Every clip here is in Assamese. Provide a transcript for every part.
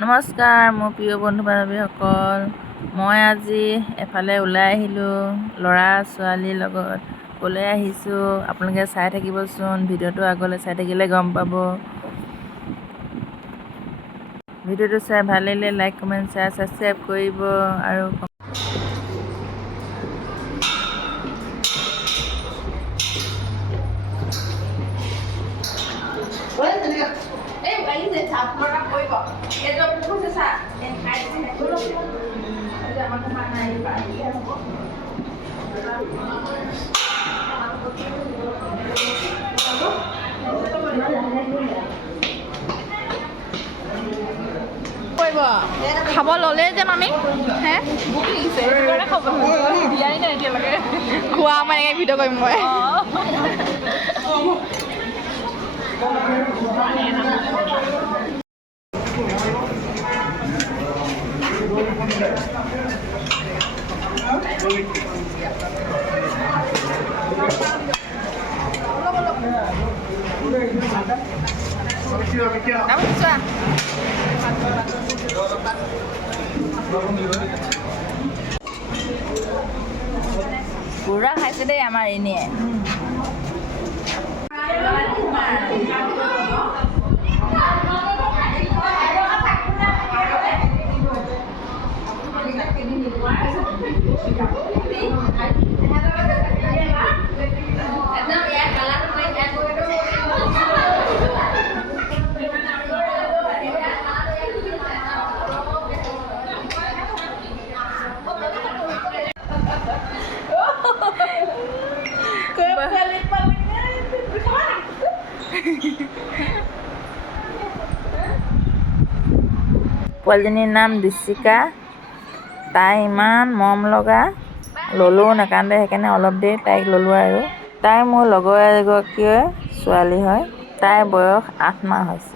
নমস্কাৰ মোৰ প্ৰিয় বন্ধু বান্ধৱীসকল, মই আজি এফালে ওলাই আহিলোঁ ল'ৰা ছোৱালীৰ লগত। ক'লৈ আহিছোঁ আপোনালোকে চাই থাকিবচোন, ভিডিঅ'টো আগলৈ চাই থাকিলে গম পাব। ভিডিঅ'টো চাই ভাল লাগিলে লাইক কমেণ্ট শ্বেয়াৰ ছাবস্ক্ৰাইব কৰিব আৰু খাব ল'লে যে মামি হে খোৱা মানে ভিডিঅ' কৰিম মই। পুৰা খাইছে দেই আমাৰ এনেই। পোৱালীজনীৰ নাম দিশিকা, তাই ইমান মৰম লগা, ল'লেও নাকান্দে, সেইকাৰণে অলপ দেৰি তাইক ল'লোঁ আৰু। তাই মোৰ লগৰ এগৰাকীৰ ছোৱালী হয়, তাইৰ বয়স 8 মাহ হৈছে।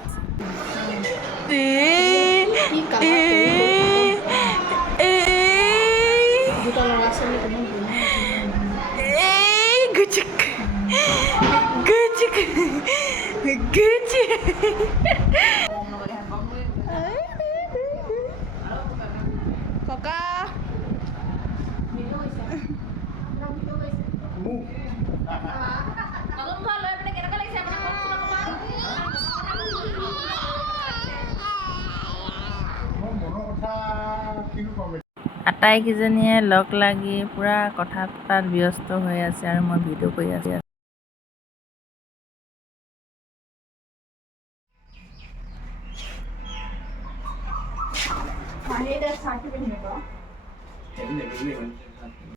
ককা আটাইকেইজনীয়ে লগ লাগি পুৰা কথা পতাত ব্যস্ত হৈ আছে আৰু মই ভিডিঅ' কৰি আছোঁ।